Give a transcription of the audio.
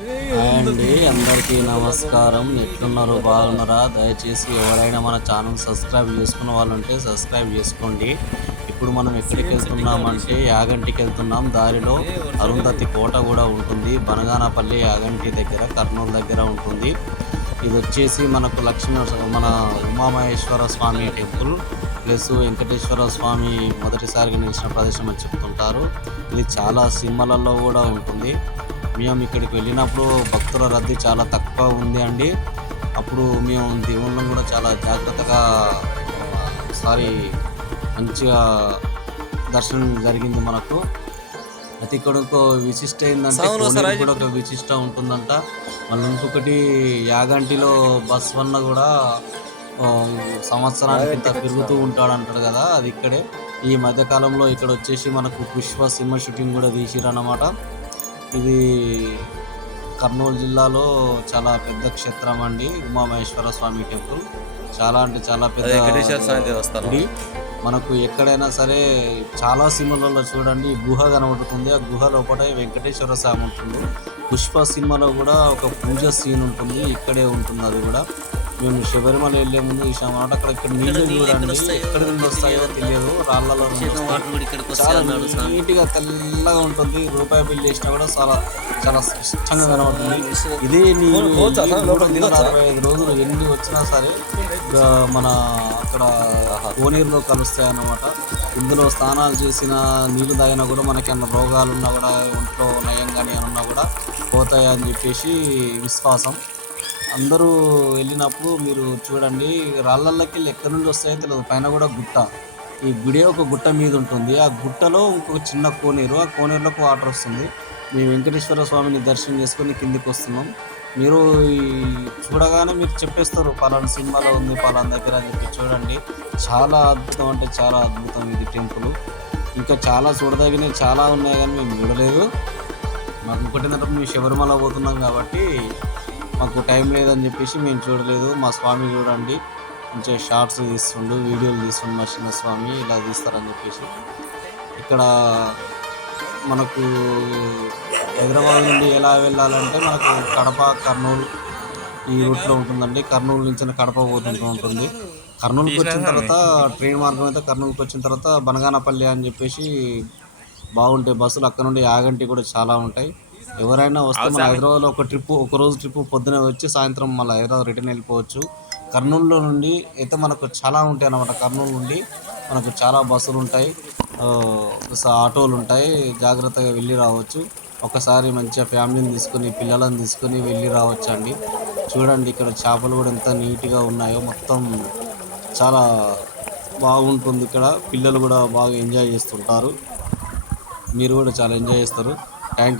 అండి అందరికీ నమస్కారం. ఎట్లున్నారు? బాగున్నారా? దయచేసి ఎవరైనా మన ఛానల్ సబ్స్క్రైబ్ చేసుకున్న వాళ్ళు ఉంటే సబ్స్క్రైబ్ చేసుకోండి. ఇప్పుడు మనం ఎక్కడికి వెళ్తున్నామంటే యాగంటికి వెళ్తున్నాం దారిలో అరుంధతి కోట కూడా ఉంటుంది. బనగానపల్లి యాగంటి దగ్గర కర్నూలు దగ్గర ఉంటుంది. ఇది వచ్చేసి మనకు లక్ష్మీ మన ఉమామహేశ్వర స్వామి టెంపుల్ ప్లస్ వెంకటేశ్వర స్వామి మొదటిసారిగా నిలిచిన ప్రదేశం అని చెప్తుంటారు. ఇది చాలా సినిమాలలో కూడా ఉంటుంది. మేము ఇక్కడికి వెళ్ళినప్పుడు భక్తుల రద్దీ చాలా తక్కువ ఉంది అండి. అప్పుడు మేము దేవుళ్ళను కూడా చాలా జాగ్రత్తగా సారి మంచిగా దర్శనం జరిగింది మనకు. అయితే ఇక్కడ ఒక విశిష్ట ఏంటంటే కూడా ఒక విశిష్ట ఉంటుందంట. మళ్ళీ ఇంకొకటి యాగంటిలో బస్ వల్ల కూడా సంవత్సరానికి ఇంత పెరుగుతూ ఉంటాడు అంటాడు కదా అది ఇక్కడే. ఈ మధ్య కాలంలో ఇక్కడ వచ్చేసి మనకు పుష్ప సినిమా షూటింగ్ కూడా తీసిరన్నమాట. ఇది కర్నూలు జిల్లాలో చాలా పెద్ద క్షేత్రం అండి. ఉమామహేశ్వర స్వామి టెంపుల్. చాలా అంటే చాలా పెద్ద వెంకటేశ్వర స్వామి దేవస్థానం. గుడి. మనకు ఎక్కడైనా సరే చాలా సినిమాలలో చూడండి గుహ కనబడుతుంది. ఆ గుహ లోపల వెంకటేశ్వర స్వామి ఉంటుంది. పుష్ప సినిమాలో కూడా ఒక పూజ సీన్ ఉంటుంది. ఇక్కడే ఉంటుంది అది కూడా. మేము శబరిమల వెళ్ళే ముందు చూసామన్నమాట అక్కడ ఇక్కడ నీళ్ళు చూడండి ఎక్కడి నుండి వస్తాయో తెలియదు. రాళ్ళలో చాలా నీట్గా తెల్లగా ఉంటుంది. రూపాయి బిల్ చేసినా కూడా చాలా చాలా స్పష్టంగా కనబడుతుంది. ఇదే నీళ్ళు ఈ అరవై ఐదు రోజులు ఎన్ని వచ్చినా సరే మన అక్కడ కోనేరులో కలుస్తాయి అన్నమాట ఇందులో స్నానాలు చేసిన నీళ్ళు తాగినా కూడా మనకి ఏమైనా రోగాలు ఉన్నా కూడా ఒంట్లో నయం కానీ ఉన్నా కూడా పోతాయి అని చెప్పేసి విశ్వాసం. అందరూ వెళ్ళినప్పుడు మీరు చూడండి రాళ్ళల్లోకి వెళ్ళి ఎక్కడి నుండి వస్తాయో తెలియదు పైన కూడా గుట్ట. ఈ గుడి ఒక గుట్ట మీద ఉంటుంది. ఆ గుట్టలో ఇంకొక చిన్న కోనేరు. ఆ కోనేరులోకి వాటర్ వస్తుంది. మేము వెంకటేశ్వర స్వామిని దర్శనం చేసుకొని కిందికి వస్తున్నాం. మీరు చూడగానే మీరు చెప్పేస్తారు పలానా సినిమాలో ఉంది పలానా దగ్గర అని చెప్పి. చూడండి చాలా అద్భుతం అంటే చాలా అద్భుతం ఇది టెంపుల్. ఇంకా చాలా చూడదగినవి చాలా ఉన్నాయి కానీ మేము చూడలేదు. మాకు ఇంకోటి మేము శబరిమల పోతున్నాం కాబట్టి మాకు టైం లేదని చెప్పేసి మేము చూడలేదు. మా స్వామి చూడండి. మంచిగా షార్ట్స్ తీస్తుండు వీడియోలు తీస్తుండు మా చిన్న స్వామి ఇలా తీస్తారని చెప్పేసి. ఇక్కడ మనకు హైదరాబాద్ నుండి ఎలా వెళ్ళాలంటే మనకు కడప కర్నూలు ఈ రూట్లో ఉంటుందండి. కర్నూలు నుంచి కడప పోతుంటూ ఉంటుంది. కర్నూలుకి వచ్చిన తర్వాత ట్రైన్ మార్గం అయితే కర్నూలుకి వచ్చిన తర్వాత బనగానపల్లి అని చెప్పేసి బాగుంటాయి. బస్సులు అక్కడ నుండి యాగంటి కూడా చాలా ఉంటాయి. ఎవరైనా వస్తే మన హైదరాబాద్లో ఒక ట్రిప్ ఒక రోజు ట్రిప్ పొద్దున వచ్చి సాయంత్రం మళ్ళీ హైదరాబాద్ రిటర్న్ వెళ్ళిపోవచ్చు. కర్నూలులో నుండి అయితే మనకు చాలా ఉంటాయి అన్నమాట. కర్నూలు నుండి మనకు చాలా బస్సులు ఉంటాయి. ఆటోలు ఉంటాయి. జాగ్రత్తగా వెళ్ళి రావచ్చు. ఒకసారి మంచిగా ఫ్యామిలీని తీసుకొని పిల్లలను తీసుకొని వెళ్ళి రావచ్చు అండి చూడండి ఇక్కడ చేపలు కూడా ఎంత నీట్గా ఉన్నాయో. మొత్తం చాలా బాగుంటుంది ఇక్కడ. పిల్లలు కూడా బాగా ఎంజాయ్ చేస్తుంటారు. మీరు కూడా చాలా ఎంజాయ్ చేస్తారు. Thank you.